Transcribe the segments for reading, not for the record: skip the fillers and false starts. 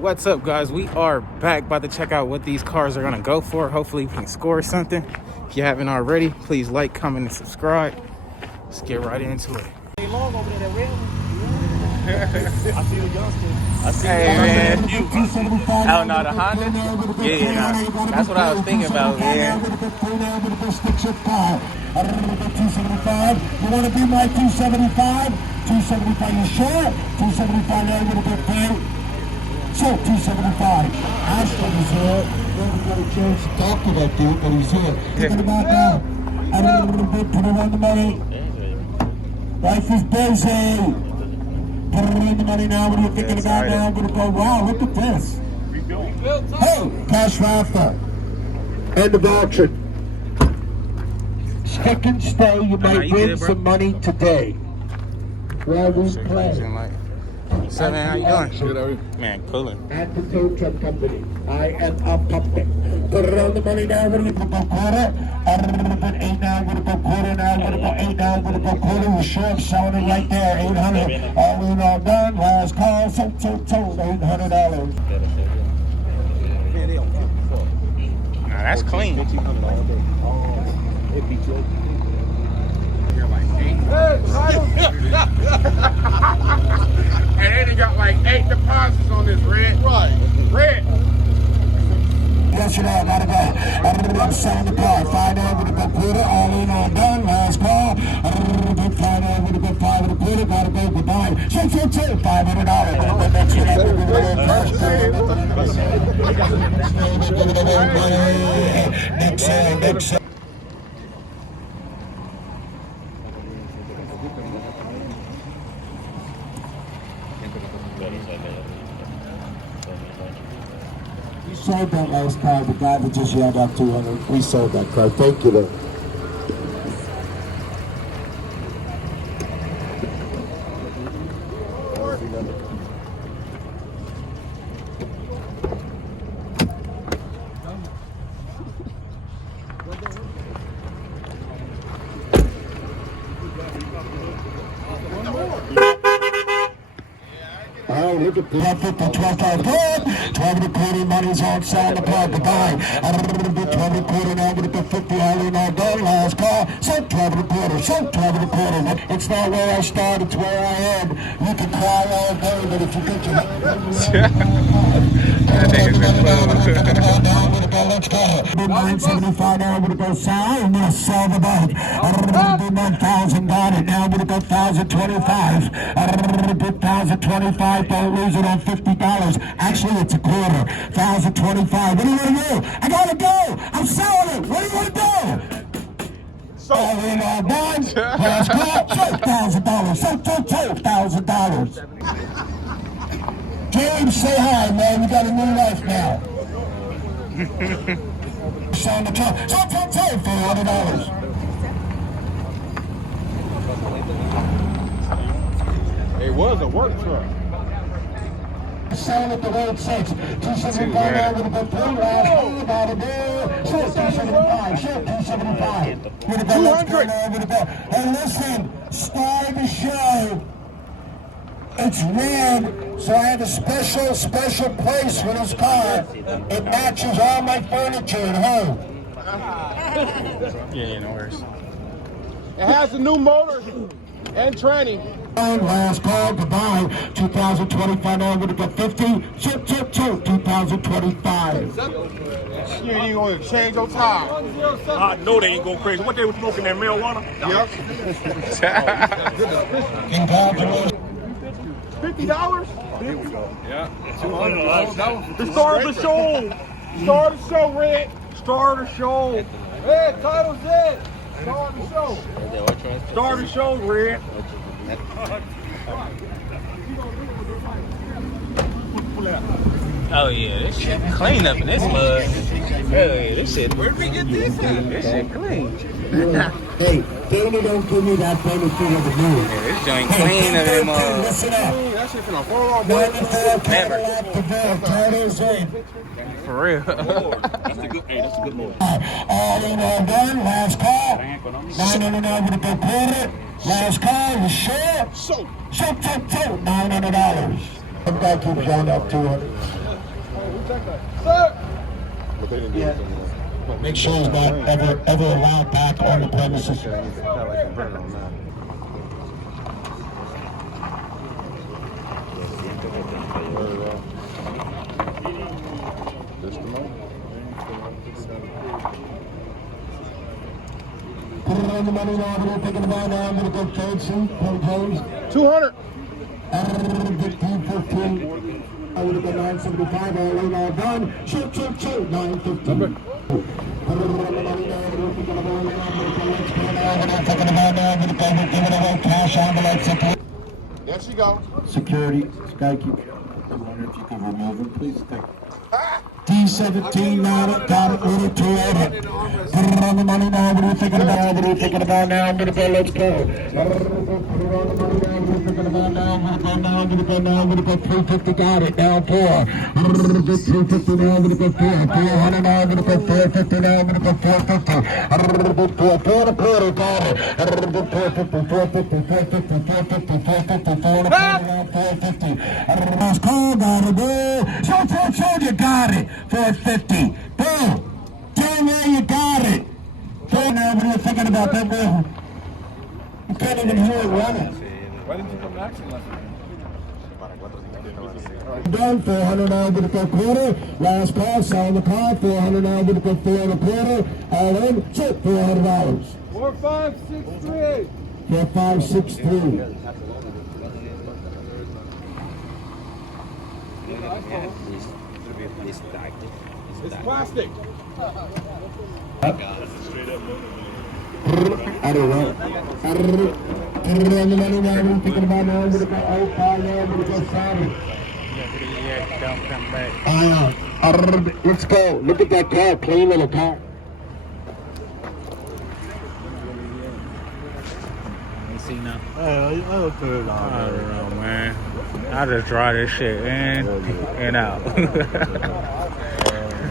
What's up, guys? We are back, about to check out what these cars are gonna go for. Hopefully we can score something. If you haven't already, please like, comment, and subscribe. Let's get right into it. I see the youngster. Hey, man. Oh, no, the Honda? Yeah, nah. That's what I was thinking about, man. 275. You want to be my 275? 275, you sure? 275 now, you're going to get paid. So, 275. Ashton is here. We haven't got a chance to talk to that dude, but he's here. Think about now. A little bit, put it on the money. Life is busy. Put it in the money now. What are you thinking about now? I'm going to go, wow, look at this. Hey, cash rafter. End of auction. Stick and stay. You might win some money today. Well, we play. What's up, man? How you doing? Good, man, coolin'. At the tow truck company, I am a puppet. Put it on the money now. We're going to go quarter. I'm going to put 8 now. I'm going to go quarter now. I'm going to go 8 now. I'm going to go quarter. We're sure I'm selling it right there. 800. All in, all done. Last call. So, $800. Nah, that's clean. And then he got like 8 deposits on this red. Right. Red. Yesterday, I gotta go. I'm selling the car. 5 now with a good quarter. All in, all done. Last call. 5 now with a good 5 and a quarter. Gotta go. Goodbye. So, $500. Next. We sold that last car, the guy that just yelled out 200. We sold that car. Thank you, though. Oh, look at that. 50, 12 and a quarter money's outside the plug. Goodbye. 12 and a quarter now with the 50 all in all done. Last call. So 12 and a quarter. It's not where I started, it's where I am. You can cry all day, but if you get your let's go. 975 now, I'm gonna go south. I'm gonna sell the bike. $1,000 got it. Now I'm gonna go 1,025. 1,025. Don't lose it on $50. Actually, it's a quarter. 1,025. What do you want to do? I gotta go. I'm selling it. What do you want to do? All in, all done. Last call. $1,000. So $1,000. James, say hi, man. We got a new life now. Sign the truck. So $400. It was a work truck. Selling at the road 6. 275 now with a good 3 last. About a day. Short 275. With a good 200. Hey, listen. Star of the show. It's red, so I have a special place for this car. It matches all my furniture at home. Yeah, no worries. It has a new motor and tranny. Last call, goodbye. 2025 now with a 50. Chip. 2025. You ain't gonna change your tire. I know they ain't going crazy. What they was smoking, that marijuana? Yep. Congratulations. $50? Here we go. Yeah. The star of the show. Star of the show, Red. Star of the show. Red, title's it. Star of the show. Star of the show, Red. Oh, yeah, this shit clean up in this mud. Hell yeah, this shit. Where'd we get this at? This shit clean. Hey, Danny, don't give me that benefit of the doubt. Yeah, this joint clean up in mud. Listen up. That shit finna fall off. 94 Cadillac DeVille, titles in. For real. That's a good move. All in, all done. Last call. 999 with a good quarter. Last call. You sure? So $900. Come back to John up 200. But they didn't do anything. Make sure he's not ever allowed back on the premises. Put it on the money now. We're taking the ball now. I'm going to go Johnson. Jones. 200. 15-15. I would have been 975. All in, all done. Shoot. 915. There she go. Security, Skykeep. I wonder if you could remove him, please. D17, got it, order to order. Put it on the money now, what are you thinking about? What are you thinking about now? I'm gonna go, let's go. Put it on the money now, what are you thinking about now? I'm gonna go 350, got it, now 4. I'm gonna go 350 now, I'm gonna go 4. 400 now, I'm gonna go 450 now, I'm gonna go 450. I'm gonna go 4 to quarter, got it. I'm gonna go 450, 450. Last call, got it, boo. So, you got it. 450. Boom. Tell me you got it. So now what are you thinking about that, bro? You can't even hear it running. Why didn't you come to action last night? Done. 400 now with the quarter. Last call, selling the car. 400 now with the 4 and a quarter. All in. So $400. 4563. 4563. It's plastic. I don't know. Put it on the money now. We're thinking about now. We're going to go 05 now. We're going to go Saturday. Let's go. Look at that car. Clean little car. I don't know, man. I just draw this shit in and out.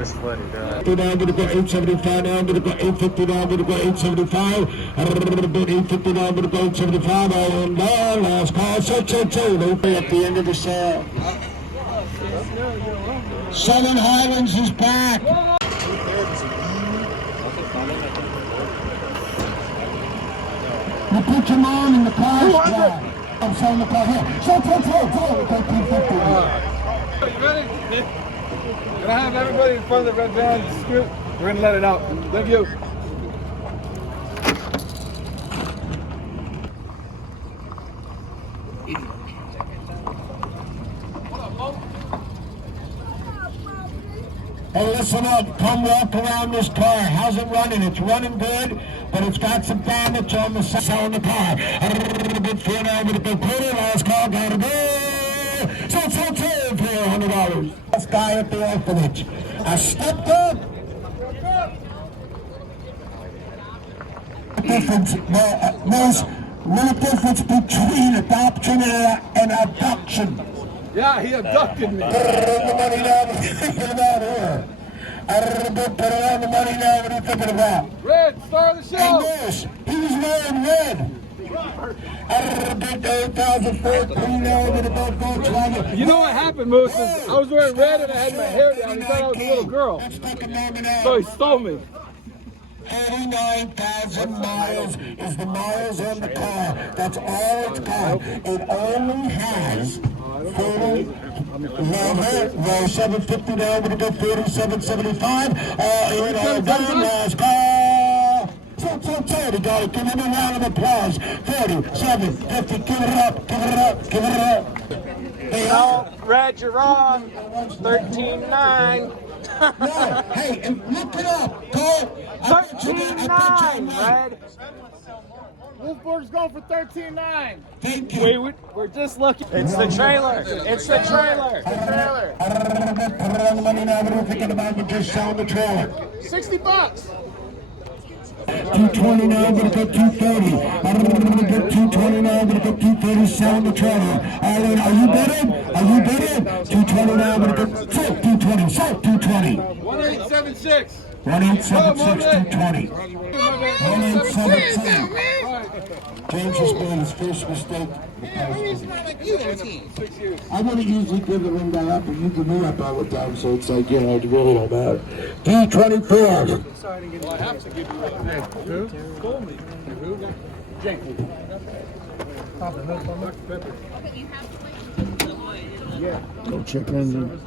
It's funny, dog. Now I'm going to go 875. Now I'm going to go 850. Now I'm going to go 875. I'm going to go 850. Now I'm going to go 875. All in down. Last call. So. They at the end of the sale. Southern Highlands is back. You put your mom in the car. I'm selling the car here. So. Go 250. You ready? Gonna have everybody in front of the red van scoot. We're gonna let it out. Thank you. Hey, listen up. Come walk around this car. How's it running? It's running good, but it's got some damage on the side of the car. Good for now with a big quarter. Last car got to go. So $400. This guy at the orphanage. I stepped up. There's no difference between adoption and abduction. Yeah, he abducted me. Put it on the money now. What are you thinking about here? Put it on the money now. What are you thinking about? Red, star of the show. And this, he was wearing red. You know what happened, Moose? Is I was wearing red and I had my hair down. He thought I was a little girl. So he stole me. 89,000 miles is the miles on the car. That's all it's got. It only has 40. Row 750 now, we're going to go 4775. All done, last call. So, they got it. Give him a round of applause. 47, 50, give it up. Hey, no, Red, you're wrong. 13.9. No, hey, look it up. Go. 13.9, Red. Wolfsburg's going for 13.9. Thank you. Wait, we're just looking. It's the trailer. It's the trailer. Put it on the money now. What are you thinking about? We're just selling the trailer. $60. 220 now, I'm going to go 230. I'm going to get 220 now, I'm going to go 230, selling the trailer. All right, are you bidding? 220 now, I'm going to go 220, 220. 1876. 1876, 220. 1876. James has made his first mistake. I wouldn't usually give the ring guy up, but you give me up all the time, so it's like, you know, it really don't matter. D24. Well, I have to give you that. Who? Told me. Who? Jake. Yeah. Go check engine.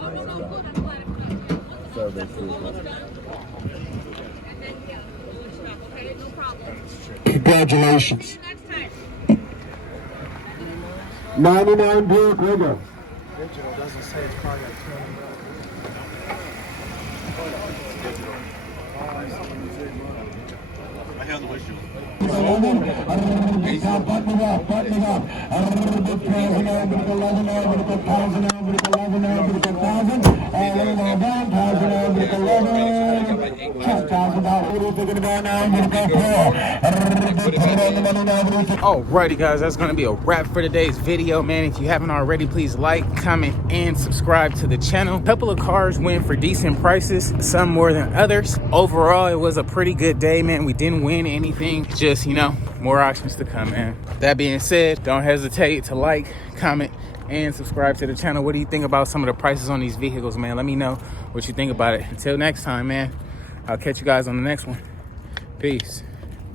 Congratulations. 99 Buick Rigger. Digital doesn't say it's car got 20. Alrighty guys, that's gonna be a wrap for today's video, man. If you haven't already, please like, comment, and subscribe to the channel. A couple of cars went for decent prices, some more than others. Overall, it was a pretty good day, man. We didn't win anything, just, you know, more auctions to come, man. That being said, don't hesitate to like, comment, and subscribe to the channel. What do you think about some of the prices on these vehicles, man? Let me know what you think about it. Until next time, man, I'll catch you guys on the next one. Peace.